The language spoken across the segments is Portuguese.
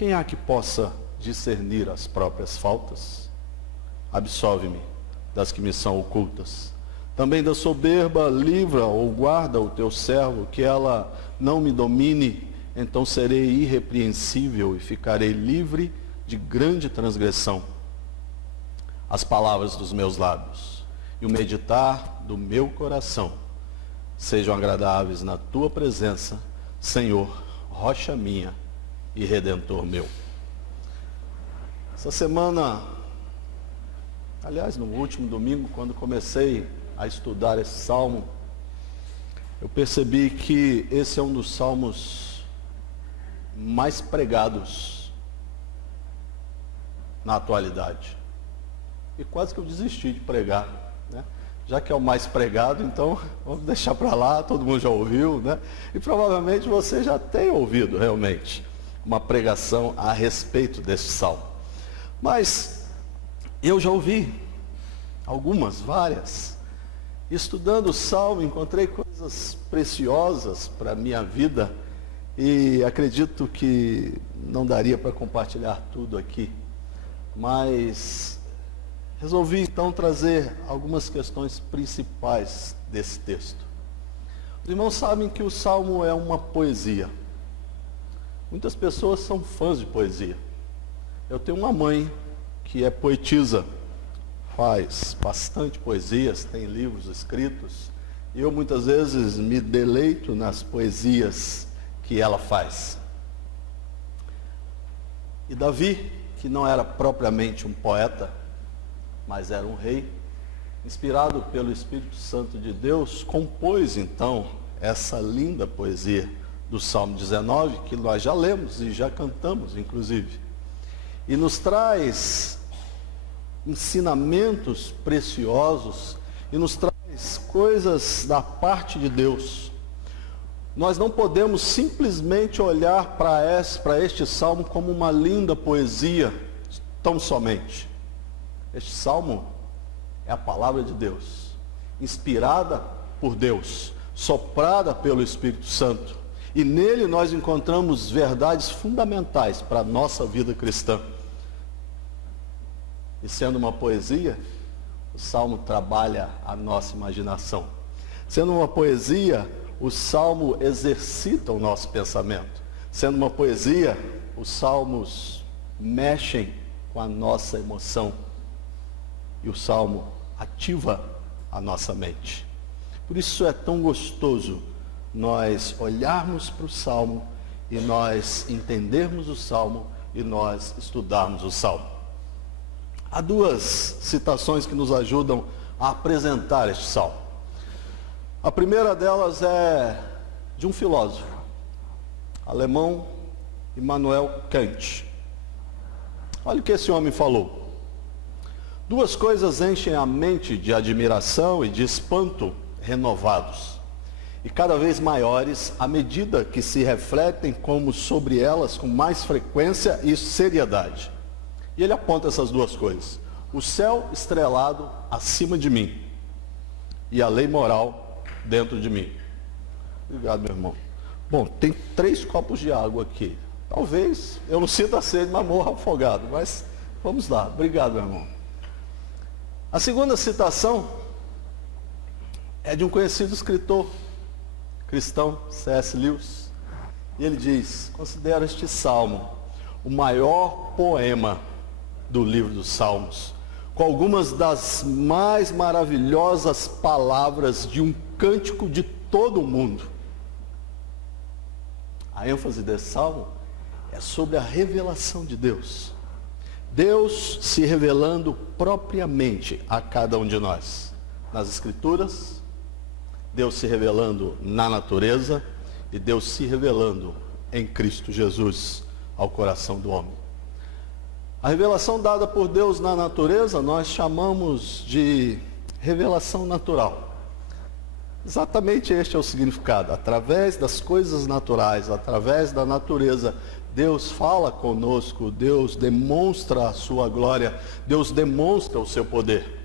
Quem há que possa discernir as próprias faltas? Absolve-me das que me são ocultas. Também da soberba livra ou guarda o teu servo, que ela não me domine, então serei irrepreensível e ficarei livre de grande transgressão. As palavras dos meus lábios e o meditar do meu coração sejam agradáveis na tua presença, Senhor, rocha minha e redentor meu. Essa semana, aliás, no último domingo, quando comecei a estudar esse salmo, eu percebi que esse é um dos salmos mais pregados na atualidade. E quase que eu desisti de pregar, né? Já que é o mais pregado, então vamos deixar para lá, todo mundo já ouviu, né? E provavelmente você já tem ouvido realmente uma pregação a respeito desse salmo. Mas eu já ouvi algumas, várias. Estudando o salmo, encontrei coisas preciosas para a minha vida e acredito que não daria para compartilhar tudo aqui, mas resolvi então trazer algumas questões principais desse texto. Os irmãos sabem que o salmo é uma poesia. Muitas pessoas são fãs de poesia. Eu tenho uma mãe que é poetisa, faz bastante poesias, tem livros escritos, e eu muitas vezes me deleito nas poesias que ela faz. E Davi, que não era propriamente um poeta, mas era um rei, inspirado pelo Espírito Santo de Deus, compôs então essa linda poesia do Salmo 19, que nós já lemos e já cantamos, inclusive. E nos traz ensinamentos preciosos e nos traz coisas da parte de Deus. Nós não podemos simplesmente olhar para este salmo como uma linda poesia, tão somente. Este salmo é a palavra de Deus, inspirada por Deus, soprada pelo Espírito Santo. E nele nós encontramos verdades fundamentais para a nossa vida cristã. E sendo uma poesia, o salmo trabalha a nossa imaginação. Sendo uma poesia, o salmo exercita o nosso pensamento. Sendo uma poesia, os salmos mexem com a nossa emoção. E o salmo ativa a nossa mente. Por isso é tão gostoso nós olharmos para o salmo e nós entendermos o salmo e nós estudarmos o salmo. Há duas citações que nos ajudam a apresentar este salmo. A primeira delas é de um filósofo alemão, Immanuel Kant. Olha o que esse homem falou. Duas coisas enchem a mente de admiração e de espanto renovados, e cada vez maiores à medida que se refletem como sobre elas com mais frequência e seriedade. E ele aponta essas duas coisas: o céu estrelado acima de mim e a lei moral dentro de mim. Obrigado, meu irmão. Bom, tem 3 copos de água aqui. Talvez eu não sinta a sede, mas morra afogado. Mas vamos lá. Obrigado, meu irmão. A segunda citação é de um conhecido escritor cristão, C.S. Lewis. E ele diz: considero este salmo o maior poema do livro dos Salmos, com algumas das mais maravilhosas palavras de um cântico de todo o mundo. A ênfase desse salmo é sobre a revelação de Deus. Deus se revelando propriamente a cada um de nós. Nas Escrituras, Deus se revelando na natureza e Deus se revelando em Cristo Jesus ao coração do homem. A revelação dada por Deus na natureza nós chamamos de revelação natural. Exatamente este é o significado. Através das coisas naturais, através da natureza, Deus fala conosco, Deus demonstra a sua glória, Deus demonstra o seu poder.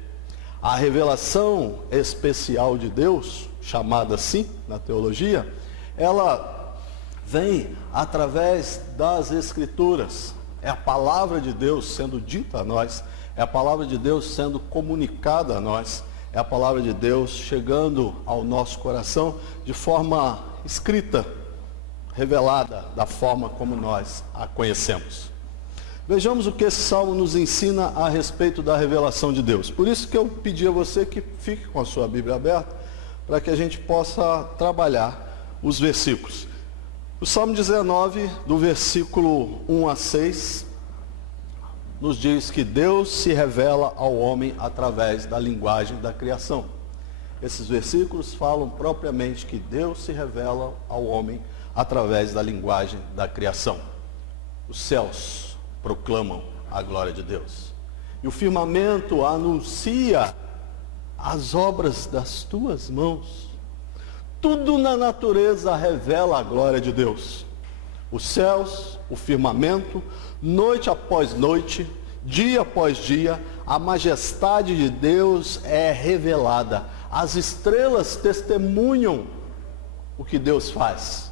A revelação especial de Deus, chamada assim na teologia, ela vem através das Escrituras. É a palavra de Deus sendo dita a nós, é a palavra de Deus sendo comunicada a nós, é a palavra de Deus chegando ao nosso coração de forma escrita, revelada da forma como nós a conhecemos. Vejamos o que esse salmo nos ensina a respeito da revelação de Deus. Por isso que eu pedi a você que fique com a sua Bíblia aberta, para que a gente possa trabalhar os versículos. O Salmo 19, do versículo 1 a 6, nos diz que Deus se revela ao homem através da linguagem da criação. Esses versículos falam propriamente que Deus se revela ao homem através da linguagem da criação. Os céus proclamam a glória de Deus, e o firmamento anuncia as obras das tuas mãos. Tudo na natureza revela a glória de Deus. Os céus, o firmamento, noite após noite, dia após dia, a majestade de Deus é revelada. As estrelas testemunham o que Deus faz.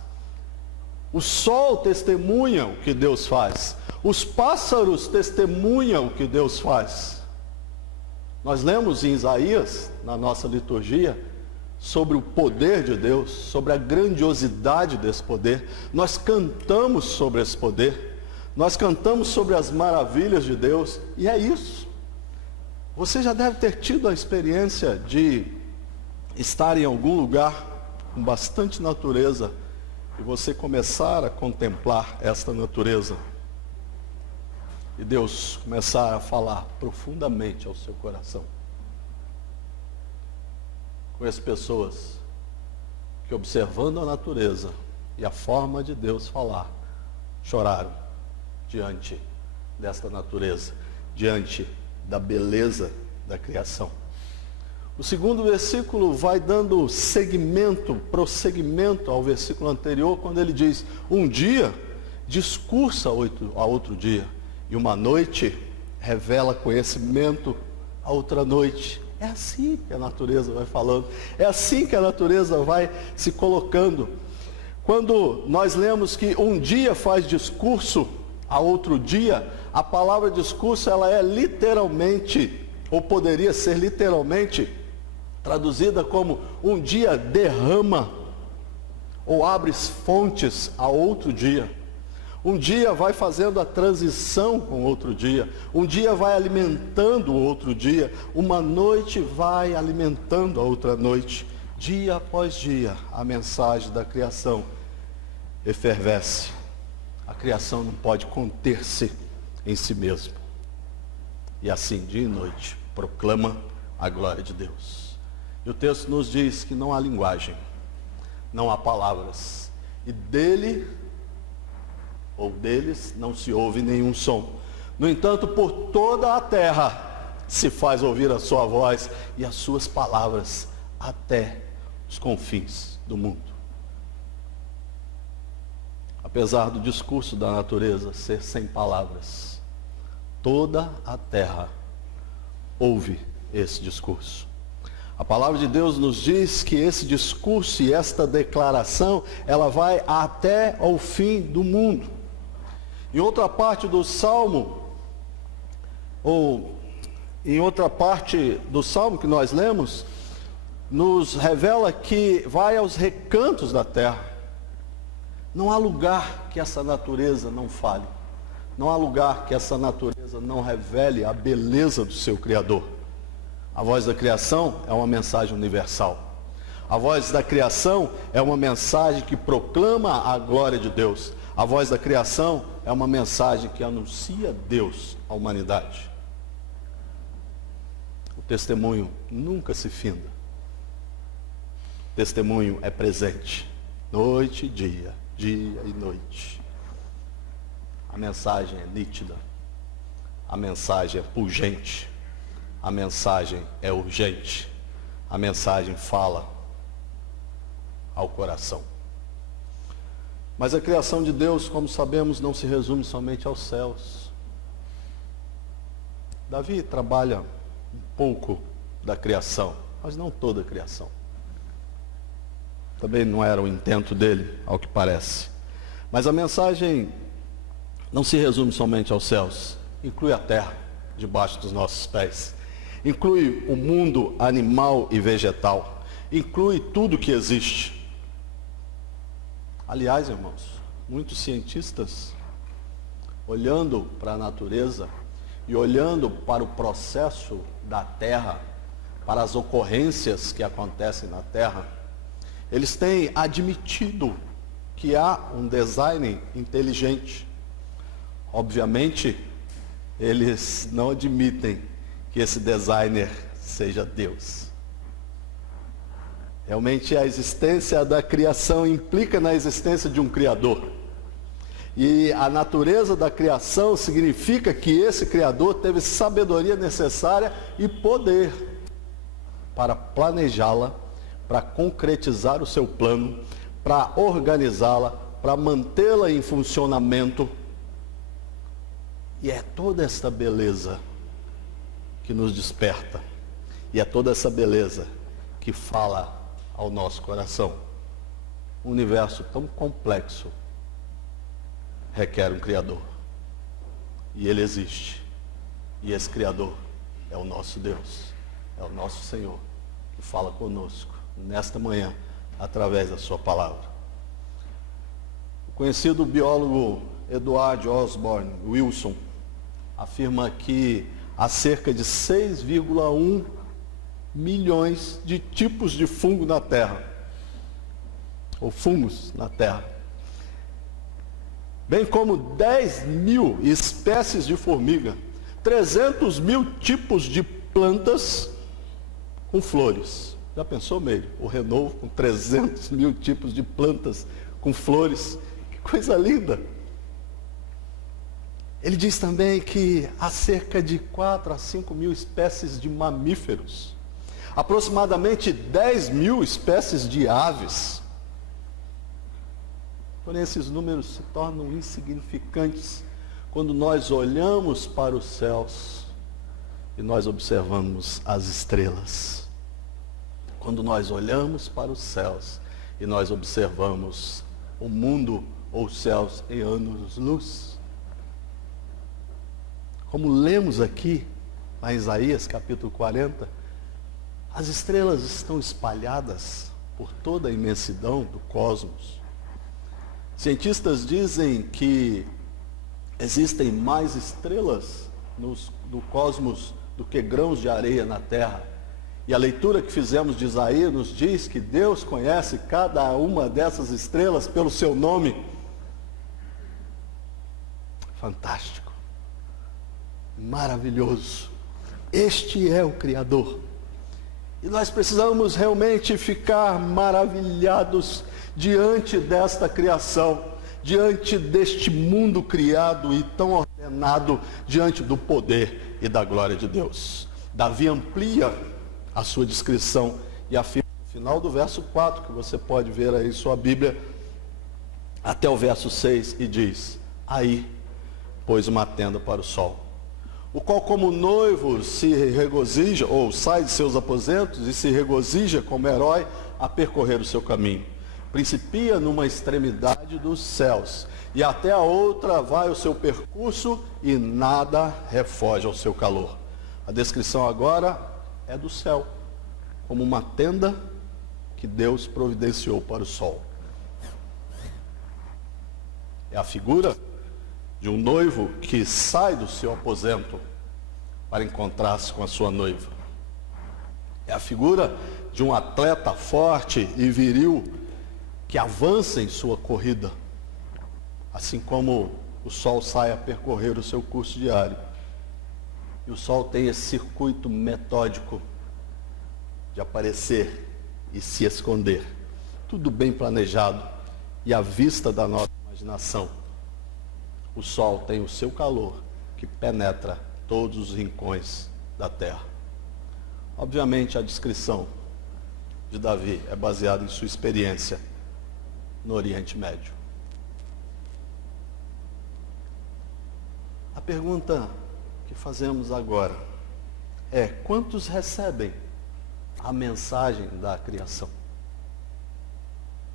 O sol testemunha o que Deus faz. Os pássaros testemunham o que Deus faz. Nós lemos em Isaías, na nossa liturgia, sobre o poder de Deus, sobre a grandiosidade desse poder. Nós cantamos sobre esse poder. Nós cantamos sobre as maravilhas de Deus. E é isso. Você já deve ter tido a experiência de estar em algum lugar com bastante natureza e você começar a contemplar esta natureza e Deus começar a falar profundamente ao seu coração. Conheço pessoas que, observando a natureza e a forma de Deus falar, choraram diante desta natureza, diante da beleza da criação. O segundo versículo vai dando prosseguimento ao versículo anterior, quando ele diz: um dia discursa a outro dia, e uma noite revela conhecimento a outra noite. É assim que a natureza vai falando, é assim que a natureza vai se colocando. Quando nós lemos que um dia faz discurso a outro dia, a palavra discurso, ela é literalmente, ou poderia ser literalmente, traduzida como um dia derrama, ou abre fontes a outro dia. Um dia vai fazendo a transição com outro dia. Um dia vai alimentando o outro dia. Uma noite vai alimentando a outra noite. Dia após dia, a mensagem da criação efervesce. A criação não pode conter-se em si mesma. E assim, dia e noite, proclama a glória de Deus. E o texto nos diz que não há linguagem, não há palavras. E dele ou deles não se ouve nenhum som. No entanto, por toda a terra se faz ouvir a sua voz e as suas palavras até os confins do mundo. Apesar do discurso da natureza ser sem palavras, toda a terra ouve esse discurso. A palavra de Deus nos diz que esse discurso e esta declaração, ela vai até ao fim do mundo. Em outra parte do Salmo, ou em outra parte do Salmo que nós lemos, nos revela que vai aos recantos da terra. Não há lugar que essa natureza não fale. Não há lugar que essa natureza não revele a beleza do seu Criador. A voz da criação é uma mensagem universal. A voz da criação é uma mensagem que proclama a glória de Deus. A voz da criação é uma mensagem que anuncia Deus à humanidade. O testemunho nunca se finda. O testemunho é presente, noite e dia, dia e noite. A mensagem é nítida, a mensagem é pungente, a mensagem é urgente, a mensagem fala ao coração. Mas a criação de Deus, como sabemos, não se resume somente aos céus. Davi trabalha um pouco da criação, mas não toda a criação. Também não era o intento dele, ao que parece. Mas a mensagem não se resume somente aos céus, inclui a terra debaixo dos nossos pés, inclui o mundo animal e vegetal, inclui tudo que existe. Aliás, irmãos, muitos cientistas, olhando para a natureza e olhando para o processo da terra, para as ocorrências que acontecem na terra, eles têm admitido que há um design inteligente. Obviamente, eles não admitem que esse designer seja Deus. Realmente a existência da criação implica na existência de um Criador. E a natureza da criação significa que esse Criador teve sabedoria necessária e poder para planejá-la, para concretizar o seu plano, para organizá-la, para mantê-la em funcionamento. E é toda esta beleza que nos desperta. E é toda essa beleza que fala ao nosso coração. Um universo tão complexo requer um Criador. E Ele existe. E esse Criador é o nosso Deus. É o nosso Senhor que fala conosco nesta manhã através da sua palavra. O conhecido biólogo Edward Osborne Wilson afirma que há cerca de 6,1 milhões de tipos de fungo na Terra, ou fungos na Terra, bem como 10 mil espécies de formiga, 300 mil tipos de plantas com flores. Já pensou, Meire? O Renovo com 300 mil tipos de plantas com flores. Que coisa linda! Ele diz também que há cerca de 4 a 5 mil espécies de mamíferos, aproximadamente 10 mil espécies de aves. Porém, esses números se tornam insignificantes quando nós olhamos para os céus e nós observamos as estrelas. Quando nós olhamos para os céus e nós observamos o mundo ou os céus em anos-luz. Como lemos aqui, lá em Isaías capítulo 40, as estrelas estão espalhadas por toda a imensidão do cosmos. Cientistas dizem que existem mais estrelas no cosmos do que grãos de areia na Terra. E a leitura que fizemos de Isaías nos diz que Deus conhece cada uma dessas estrelas pelo seu nome. Fantástico. Maravilhoso. Este é o Criador. E nós precisamos realmente ficar maravilhados diante desta criação, diante deste mundo criado e tão ordenado, diante do poder e da glória de Deus. Davi amplia a sua descrição e afirma no final do verso 4, que você pode ver aí em sua Bíblia, até o verso 6, e diz: aí pôs uma tenda para o sol, o qual como noivo se regozija, ou sai de seus aposentos e se regozija como herói a percorrer o seu caminho. Principia numa extremidade dos céus, e até a outra vai o seu percurso, e nada refoge ao seu calor. A descrição agora é do céu, como uma tenda que Deus providenciou para o sol. É a figura de um noivo que sai do seu aposento para encontrar-se com a sua noiva. É a figura de um atleta forte e viril que avança em sua corrida, assim como o sol sai a percorrer o seu curso diário. E o sol tem esse circuito metódico de aparecer e se esconder. Tudo bem planejado e à vista da nossa imaginação. O sol tem o seu calor que penetra todos os rincões da terra. Obviamente a descrição de Davi é baseada em sua experiência no Oriente Médio. A pergunta que fazemos agora é: quantos recebem a mensagem da criação?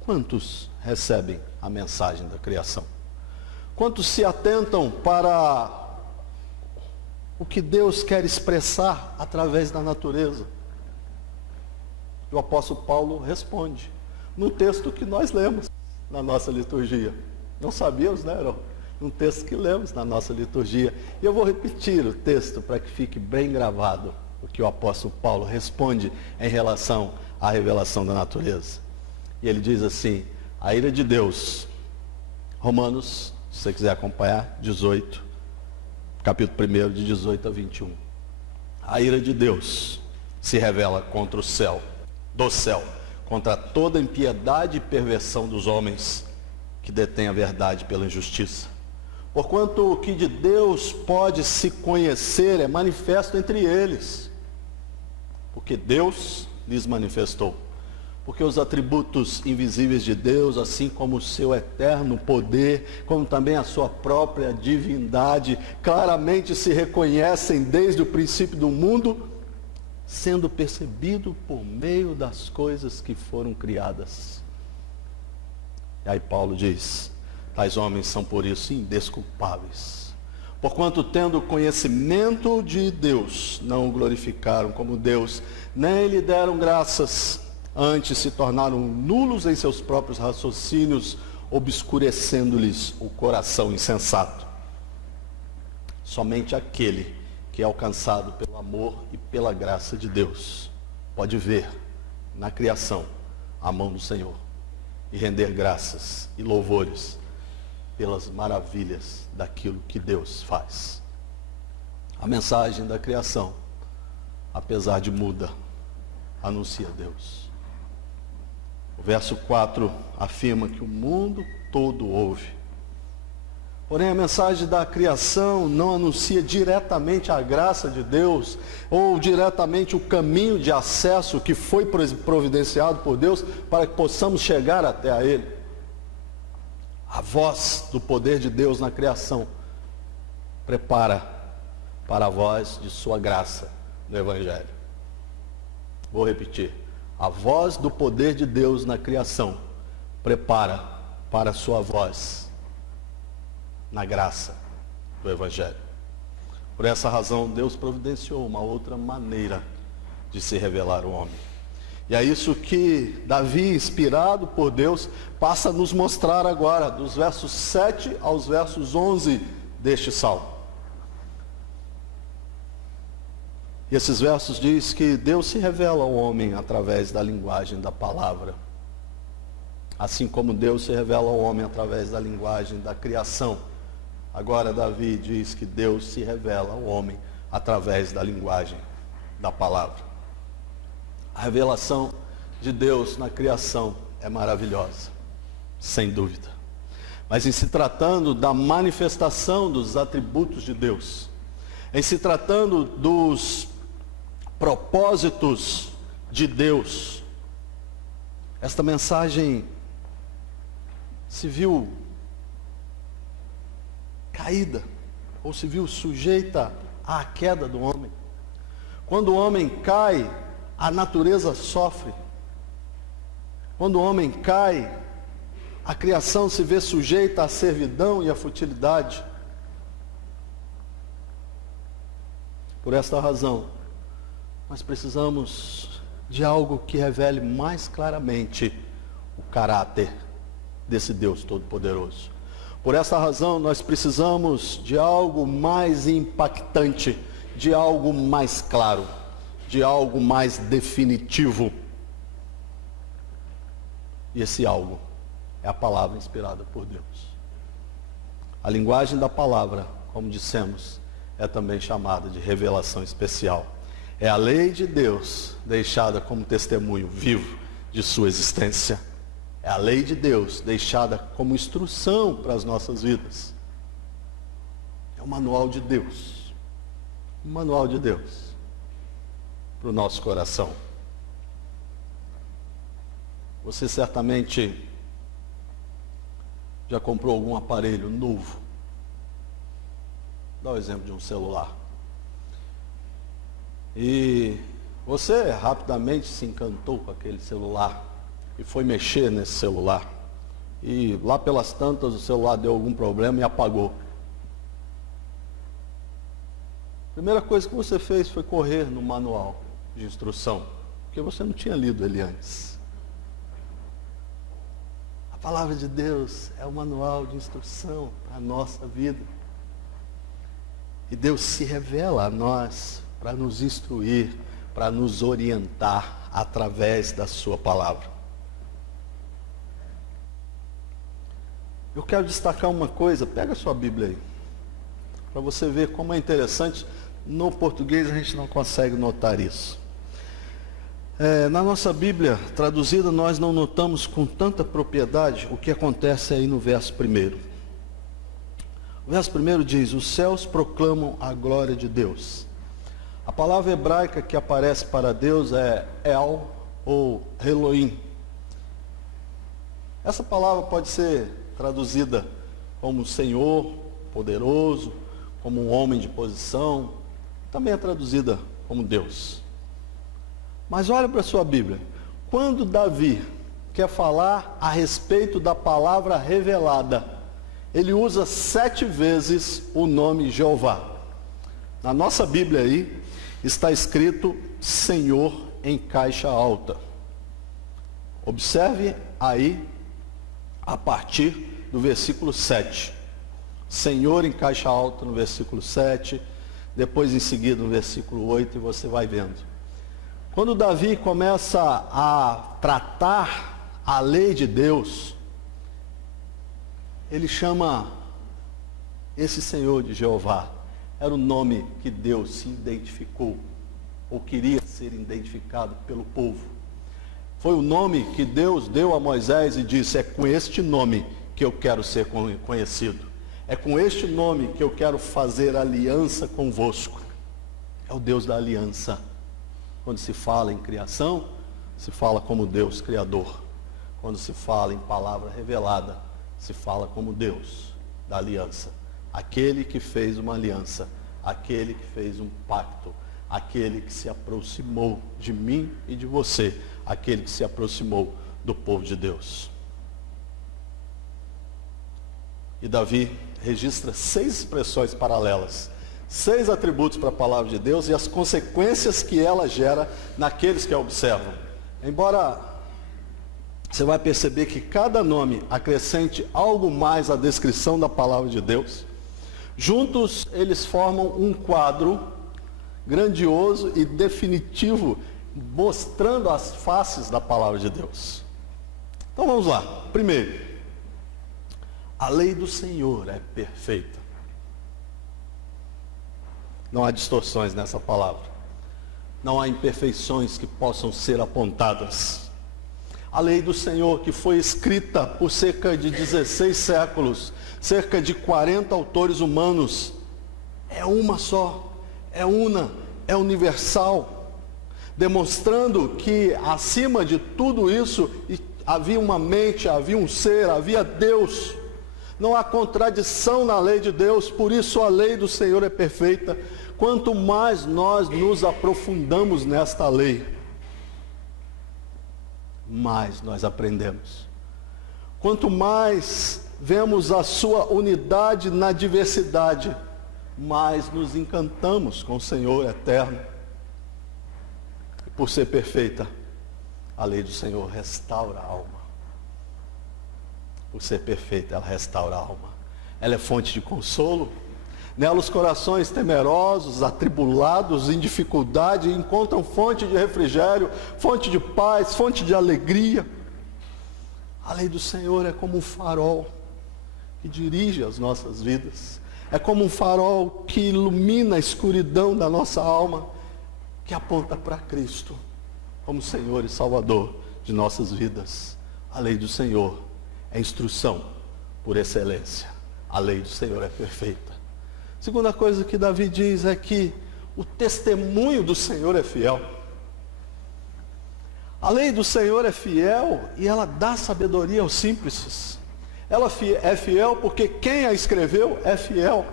Quantos recebem a mensagem da criação? Quantos se atentam para o que Deus quer expressar através da natureza? O apóstolo Paulo responde no texto que nós lemos na nossa liturgia. Não sabíamos, né, Heron? Um texto que lemos na nossa liturgia. E eu vou repetir o texto para que fique bem gravado o que o apóstolo Paulo responde em relação à revelação da natureza. E ele diz assim: a ira de Deus, Romanos, se você quiser acompanhar, 18, capítulo 1, de 18 a 21. A ira de Deus se revela contra o céu, do céu, contra toda impiedade e perversão dos homens que detêm a verdade pela injustiça. Porquanto o que de Deus pode se conhecer é manifesto entre eles, porque Deus lhes manifestou. Porque os atributos invisíveis de Deus, assim como o seu eterno poder, como também a sua própria divindade, claramente se reconhecem desde o princípio do mundo, sendo percebido por meio das coisas que foram criadas. E aí Paulo diz: tais homens são por isso indesculpáveis, porquanto tendo conhecimento de Deus, não o glorificaram como Deus, nem lhe deram graças, antes se tornaram nulos em seus próprios raciocínios, obscurecendo-lhes o coração insensato. Somente aquele que é alcançado pelo amor e pela graça de Deus pode ver na criação a mão do Senhor e render graças e louvores pelas maravilhas daquilo que Deus faz. A mensagem da criação, apesar de muda, anuncia Deus. O verso 4 afirma que o mundo todo ouve. Porém, a mensagem da criação não anuncia diretamente a graça de Deus, ou diretamente o caminho de acesso que foi providenciado por Deus para que possamos chegar até a Ele. A voz do poder de Deus na criação prepara para a voz de sua graça no Evangelho. Vou repetir. A voz do poder de Deus na criação prepara para a sua voz na graça do Evangelho. Por essa razão, Deus providenciou uma outra maneira de se revelar ao homem. E é isso que Davi, inspirado por Deus, passa a nos mostrar agora, dos versos 7 aos versos 11 deste salmo. E esses versos diz que Deus se revela ao homem através da linguagem da palavra. Assim como Deus se revela ao homem através da linguagem da criação. Agora Davi diz que Deus se revela ao homem através da linguagem da palavra. A revelação de Deus na criação é maravilhosa, sem dúvida. Mas em se tratando da manifestação dos atributos de Deus, em se tratando dos propósitos de Deus, esta mensagem se viu caída, ou se viu sujeita à queda do homem. Quando o homem cai, a natureza sofre. Quando o homem cai, a criação se vê sujeita à servidão e à futilidade. Por esta razão, nós precisamos de algo que revele mais claramente o caráter desse Deus Todo-Poderoso. Por essa razão, nós precisamos de algo mais impactante, de algo mais claro, de algo mais definitivo. E esse algo é a palavra inspirada por Deus. A linguagem da palavra, como dissemos, é também chamada de revelação especial. É a lei de Deus deixada como testemunho vivo de sua existência. É a lei de Deus deixada como instrução para as nossas vidas. É o manual de Deus. O manual de Deus para o nosso coração. Você certamente já comprou algum aparelho novo. Dá o exemplo de um celular. E você rapidamente se encantou com aquele celular. e foi mexer nesse celular. E lá pelas tantas o celular deu algum problema e apagou. A primeira coisa que você fez foi correr no manual de instrução, porque você não tinha lido ele antes. A palavra de Deus é o manual de instrução para a nossa vida. E Deus se revela a nós para nos instruir, para nos orientar através da sua palavra. Eu quero destacar uma coisa, pega a sua Bíblia aí, para você ver como é interessante. No português a gente não consegue notar isso. Na nossa Bíblia traduzida, nós não notamos com tanta propriedade o que acontece aí no verso 1. O verso 1 diz: os céus proclamam a glória de Deus. A palavra hebraica que aparece para Deus é El ou Elohim. Essa palavra pode ser traduzida como Senhor, poderoso, como um homem de posição, também é traduzida como Deus. Mas olha para a sua Bíblia, quando Davi quer falar a respeito da palavra revelada, ele usa 7 vezes o nome Jeová. Na nossa Bíblia aí, está escrito Senhor em caixa alta. Observe aí, a partir do versículo 7. Senhor em caixa alta no versículo 7, depois em seguida no versículo 8, e você vai vendo. Quando Davi começa a tratar a lei de Deus, ele chama esse Senhor de Jeová. Era o nome que Deus se identificou, ou queria ser identificado pelo povo. Foi o nome que Deus deu a Moisés e disse: é com este nome que eu quero ser conhecido. É com este nome que eu quero fazer aliança convosco. É o Deus da aliança. Quando se fala em criação, se fala como Deus criador. Quando se fala em palavra revelada, se fala como Deus da aliança. Aquele que fez uma aliança, aquele que fez um pacto, aquele que se aproximou de mim e de você, aquele que se aproximou do povo de Deus. E Davi registra 6 expressões paralelas, 6 atributos para a palavra de Deus e as consequências que ela gera naqueles que a observam. Embora você vai perceber que cada nome acrescente algo mais à descrição da palavra de Deus, juntos eles formam um quadro grandioso e definitivo, mostrando as faces da palavra de Deus. Então vamos lá. Primeiro, a lei do Senhor é perfeita. Não há distorções nessa palavra. Não há imperfeições que possam ser apontadas. A lei do Senhor, que foi escrita por cerca de 16 séculos, cerca de 40 autores humanos, é uma só, é una, é universal, demonstrando que acima de tudo isso havia uma mente, havia um ser, havia Deus. Não há contradição na lei de Deus, por isso a lei do Senhor é perfeita. Quanto mais nós nos aprofundamos nesta lei, mais nós aprendemos. Quanto mais vemos a sua unidade na diversidade, mais nos encantamos com o Senhor eterno. E por ser perfeita, a lei do Senhor restaura a alma. Por ser perfeita, ela restaura a alma. Ela é fonte de consolo. Nela os corações temerosos, atribulados, em dificuldade, encontram fonte de refrigério, fonte de paz, fonte de alegria. A lei do Senhor é como um farol que dirige as nossas vidas. É como um farol que ilumina a escuridão da nossa alma, que aponta para Cristo como Senhor e Salvador de nossas vidas. A lei do Senhor é instrução por excelência. A lei do Senhor é perfeita. Segunda coisa que Davi diz é que o testemunho do Senhor é fiel. A lei do Senhor é fiel e ela dá sabedoria aos simples. Ela é fiel porque quem a escreveu é fiel.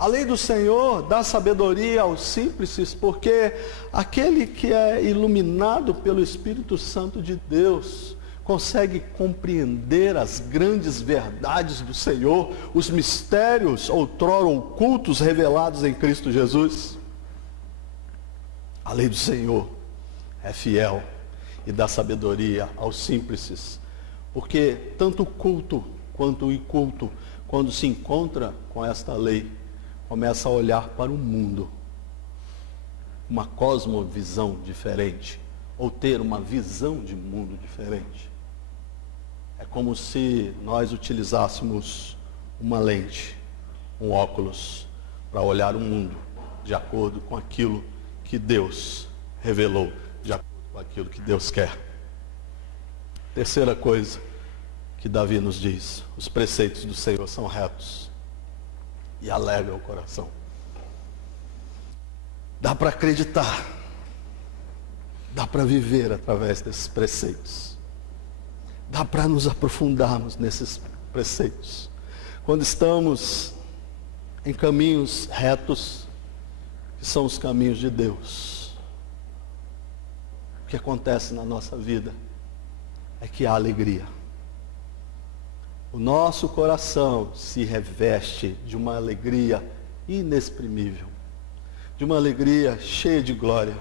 A lei do Senhor dá sabedoria aos simples, porque aquele que é iluminado pelo Espírito Santo de Deus consegue compreender as grandes verdades do Senhor, os mistérios outrora ocultos revelados em Cristo Jesus. A lei do Senhor é fiel e dá sabedoria aos simples, porque tanto o culto quanto o inculto, quando se encontra com esta lei, começa a olhar para o mundo, uma cosmovisão diferente, ou ter uma visão de mundo diferente. É como se nós utilizássemos uma lente, um óculos, para olhar o mundo de acordo com aquilo que Deus revelou, de acordo com aquilo que Deus quer. Terceira coisa que Davi nos diz: os preceitos do Senhor são retos e alegra o coração. Dá para acreditar, dá para viver através desses preceitos, dá para nos aprofundarmos nesses preceitos. Quando estamos em caminhos retos, que são os caminhos de Deus, o que acontece na nossa vida é que há alegria. O nosso coração se reveste de uma alegria inexprimível, de uma alegria cheia de glória,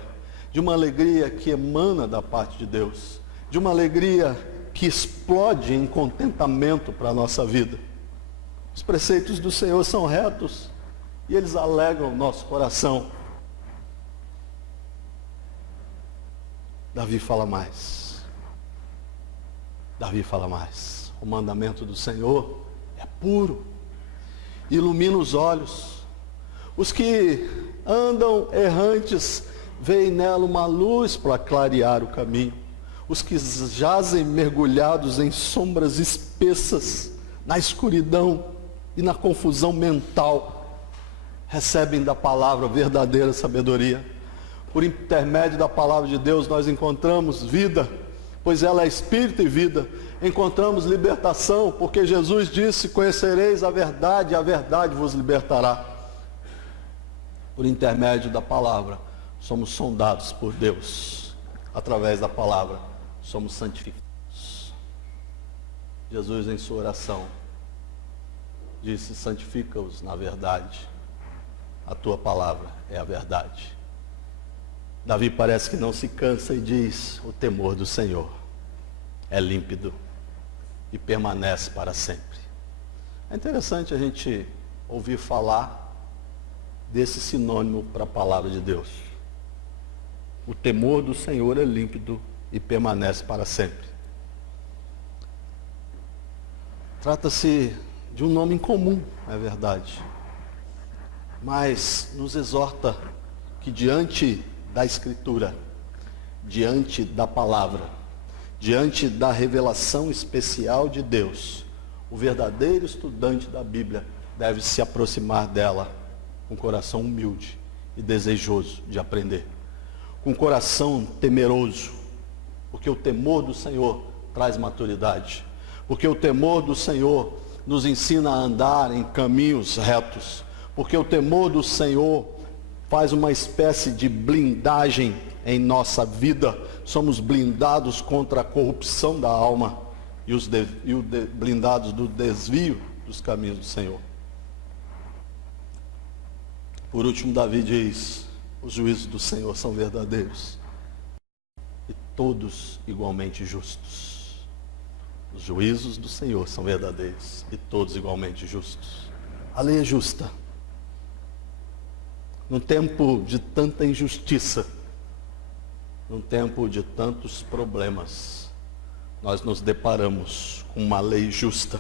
de uma alegria que emana da parte de Deus, de uma alegria que explode em contentamento para a nossa vida. Os preceitos do Senhor são retos e eles alegram o nosso coração. Davi fala mais. Davi fala mais. O mandamento do Senhor é puro, ilumina os olhos. Os que andam errantes veem nela uma luz para clarear o caminho. Os que jazem mergulhados em sombras espessas, na escuridão e na confusão mental, recebem da palavra verdadeira sabedoria. Por intermédio da palavra de Deus nós encontramos vida, pois ela é espírito e vida. Encontramos libertação, porque Jesus disse: conhecereis a verdade e a verdade vos libertará. Por intermédio da palavra somos sondados por Deus. Através da palavra somos santificados. Jesus, em sua oração, disse: santifica-os na verdade, a tua palavra é a verdade. Davi parece que não se cansa e diz: o temor do Senhor é límpido e permanece para sempre. É interessante a gente ouvir falar desse sinônimo para a palavra de Deus. O temor do Senhor é límpido e permanece para sempre. Trata-se de um nome incomum, é verdade, mas nos exorta que diante da Escritura, diante da palavra, diante da revelação especial de Deus, o verdadeiro estudante da Bíblia deve se aproximar dela com coração humilde e desejoso de aprender, com coração temeroso, porque o temor do Senhor traz maturidade, porque o temor do Senhor nos ensina a andar em caminhos retos, porque o temor do Senhor faz uma espécie de blindagem em nossa vida. Somos blindados contra a corrupção da alma e blindados do desvio dos caminhos do Senhor. Por último, Davi diz: os juízos do Senhor são verdadeiros e todos igualmente justos. Os juízos do Senhor são verdadeiros e todos igualmente justos. A lei é justa. Num tempo de tanta injustiça, num tempo de tantos problemas, nós nos deparamos com uma lei justa.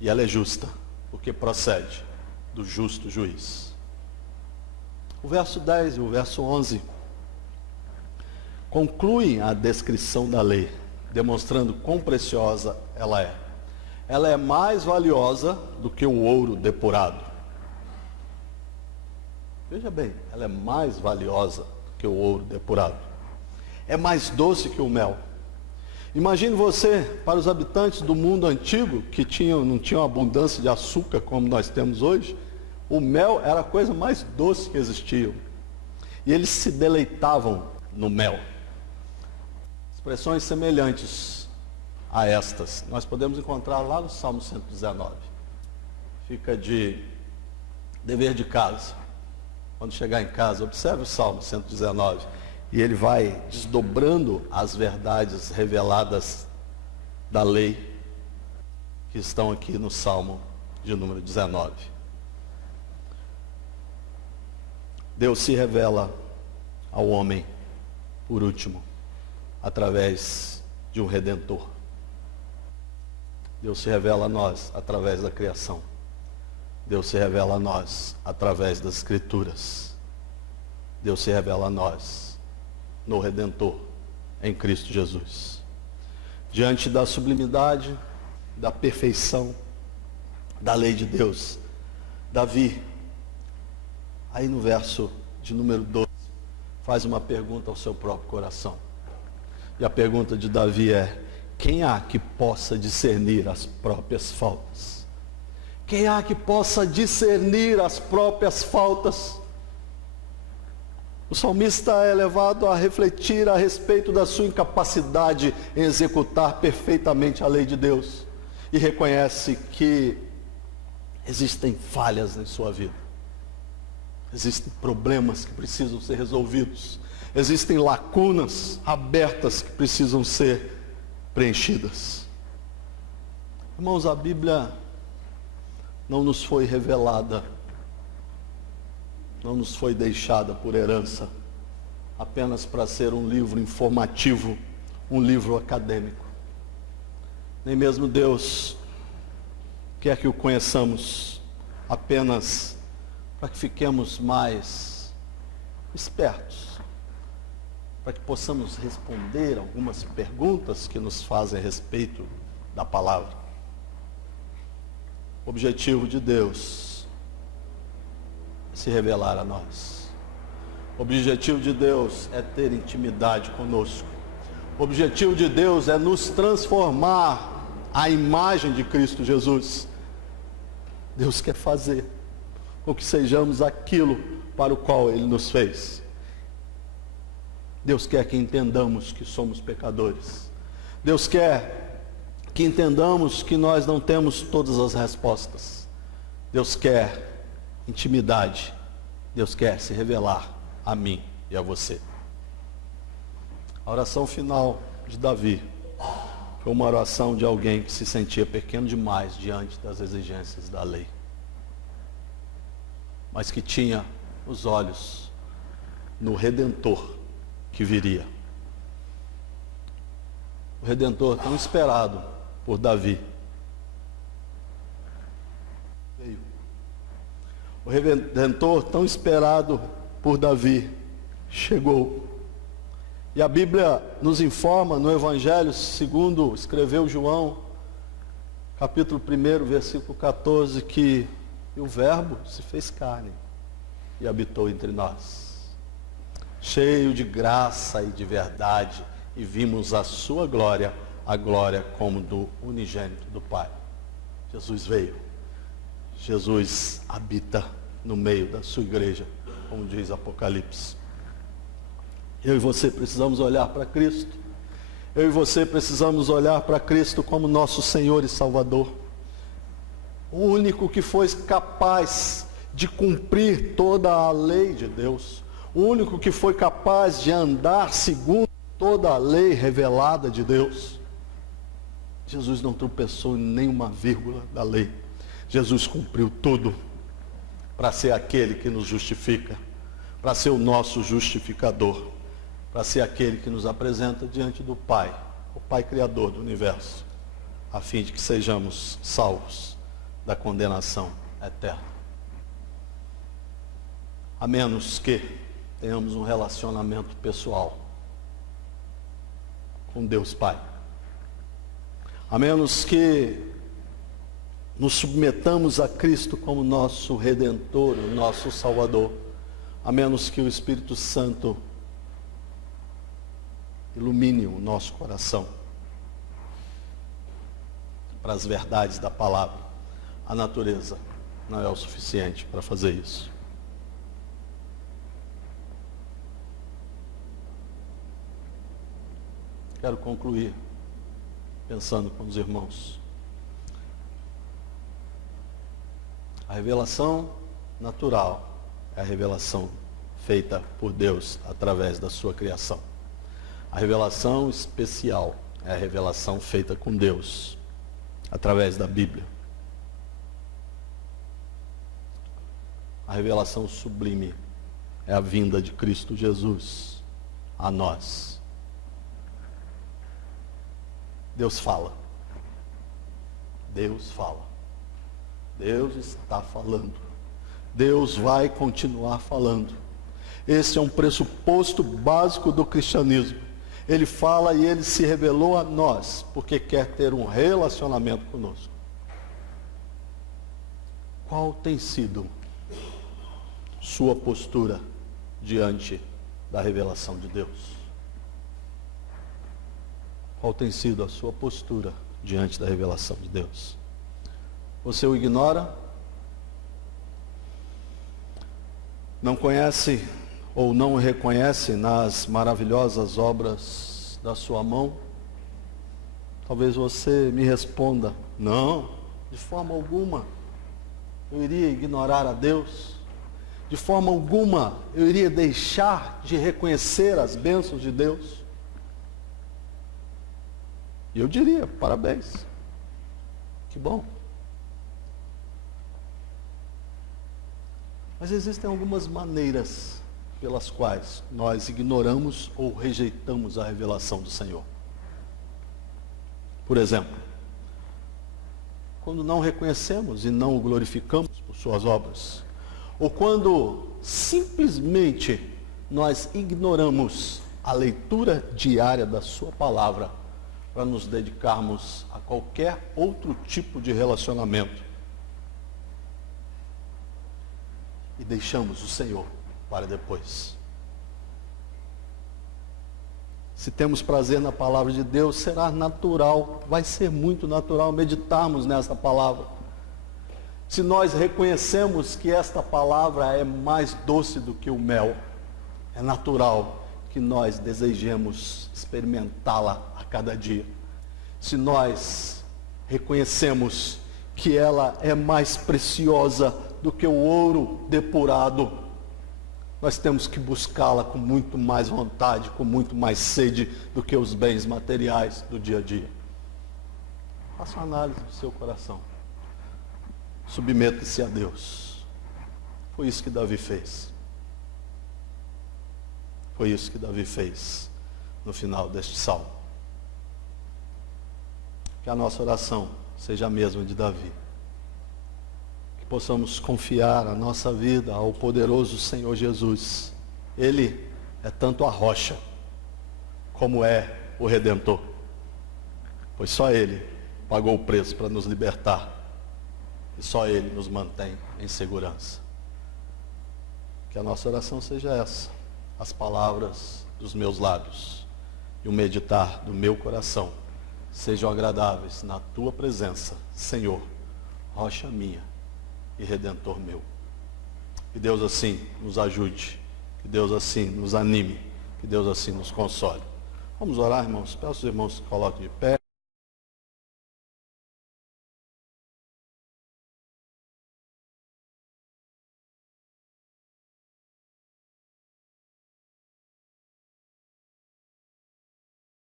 E ela é justa porque procede do justo juiz. O verso 10 e o verso 11 concluem a descrição da lei, demonstrando quão preciosa ela é. Ela é mais valiosa do que o ouro depurado. Veja bem, ela é mais valiosa que o ouro depurado. É mais doce que o mel. Imagine você, para os habitantes do mundo antigo, que não tinham abundância de açúcar como nós temos hoje, O mel era a coisa mais doce que existia. E eles se deleitavam no mel. Expressões semelhantes a estas nós podemos encontrar lá no Salmo 119. Fica de dever de casa. Quando chegar em casa, observe o Salmo 119. E ele vai desdobrando as verdades reveladas da lei que estão aqui no Salmo de número 19. Deus se revela ao homem, por último, através de um Redentor. Deus se revela a nós através da criação. Deus se revela a nós através das Escrituras. Deus se revela a nós no Redentor, em Cristo Jesus. Diante da sublimidade, da perfeição, da lei de Deus, Davi, aí no verso de número 12, faz uma pergunta ao seu próprio coração. E a pergunta de Davi é: quem há que possa discernir as próprias faltas? Quem há que possa discernir as próprias faltas? O salmista é levado a refletir a respeito da sua incapacidade em executar perfeitamente a lei de Deus. E reconhece que existem falhas em sua vida. Existem problemas que precisam ser resolvidos. Existem lacunas abertas que precisam ser preenchidas. Irmãos, a Bíblia não nos foi revelada, não nos foi deixada por herança, apenas para ser um livro informativo, um livro acadêmico. Nem mesmo Deus quer que o conheçamos apenas para que fiquemos mais espertos, para que possamos responder algumas perguntas que nos fazem a respeito da palavra. O objetivo de Deus é se revelar a nós. O objetivo de Deus é ter intimidade conosco. O objetivo de Deus é nos transformar à imagem de Cristo Jesus. Deus quer fazer com que sejamos aquilo para o qual Ele nos fez. Deus quer que entendamos que somos pecadores. Deus quer que entendamos que nós não temos todas as respostas. Deus quer intimidade. Deus quer se revelar a mim e a você. A oração final de Davi foi uma oração de alguém que se sentia pequeno demais diante das exigências da lei, mas que tinha os olhos no Redentor que viria. O Redentor tão esperado por Davi veio. O Redentor tão esperado por Davi chegou. E a Bíblia nos informa no Evangelho segundo escreveu João, capítulo 1, versículo 14, que o Verbo se fez carne e habitou entre nós, cheio de graça e de verdade, e vimos a sua glória, a glória como do unigênito do Pai. Jesus veio. Jesus habita no meio da sua igreja, como diz Apocalipse. Eu e você precisamos olhar para Cristo. Eu e você precisamos olhar para Cristo como nosso Senhor e Salvador. O único que foi capaz de cumprir toda a lei de Deus. O único que foi capaz de andar segundo toda a lei revelada de Deus. Jesus não tropeçou em nenhuma vírgula da lei. Jesus cumpriu tudo para ser aquele que nos justifica, para ser o nosso justificador, para ser aquele que nos apresenta diante do Pai, o Pai Criador do universo, a fim de que sejamos salvos da condenação eterna. A menos que tenhamos um relacionamento pessoal com Deus Pai. A menos que nos submetamos a Cristo como nosso Redentor, o nosso Salvador. A menos que o Espírito Santo ilumine o nosso coração para as verdades da palavra, a natureza não é o suficiente para fazer isso. Quero concluir pensando com os irmãos. A revelação natural é a revelação feita por Deus através da sua criação. A revelação especial é a revelação feita com Deus através da Bíblia. A revelação sublime é a vinda de Cristo Jesus a nós. Deus fala. Deus fala. Deus está falando. Deus vai continuar falando. Esse é um pressuposto básico do cristianismo. Ele fala e ele se revelou a nós, porque quer ter um relacionamento conosco. Qual tem sido sua postura diante da revelação de Deus? Qual tem sido a sua postura diante da revelação de Deus? Você o ignora? Não conhece ou não o reconhece nas maravilhosas obras da sua mão? Talvez você me responda: não, de forma alguma eu iria ignorar a Deus. De forma alguma eu iria deixar de reconhecer as bênçãos de Deus. E eu diria: parabéns, que bom. Mas existem algumas maneiras pelas quais nós ignoramos ou rejeitamos a revelação do Senhor. Por exemplo, quando não reconhecemos e não o glorificamos por suas obras, ou quando simplesmente nós ignoramos a leitura diária da sua palavra para nos dedicarmos a qualquer outro tipo de relacionamento e deixamos o Senhor para depois. Se temos prazer na palavra de Deus, será natural, vai ser muito natural meditarmos nessa palavra. Se nós reconhecemos que esta palavra é mais doce do que o mel, é natural que nós desejemos experimentá-la a cada dia. Se nós reconhecemos que ela é mais preciosa do que o ouro depurado, nós temos que buscá-la com muito mais vontade, com muito mais sede do que os bens materiais do dia a dia. Faça uma análise do seu coração. Submeta-se a Deus. Foi isso que Davi fez. Foi isso que Davi fez no final deste salmo. Que a nossa oração seja a mesma de Davi. Que possamos confiar a nossa vida ao poderoso Senhor Jesus. Ele é tanto a rocha, como é o Redentor. Pois só Ele pagou o preço para nos libertar. E só Ele nos mantém em segurança. Que a nossa oração seja essa. As palavras dos meus lábios e o meditar do meu coração sejam agradáveis na Tua presença, Senhor, rocha minha e Redentor meu. Que Deus assim nos ajude, que Deus assim nos anime, que Deus assim nos console. Vamos orar, irmãos. Peço aos irmãos que coloquem de pé.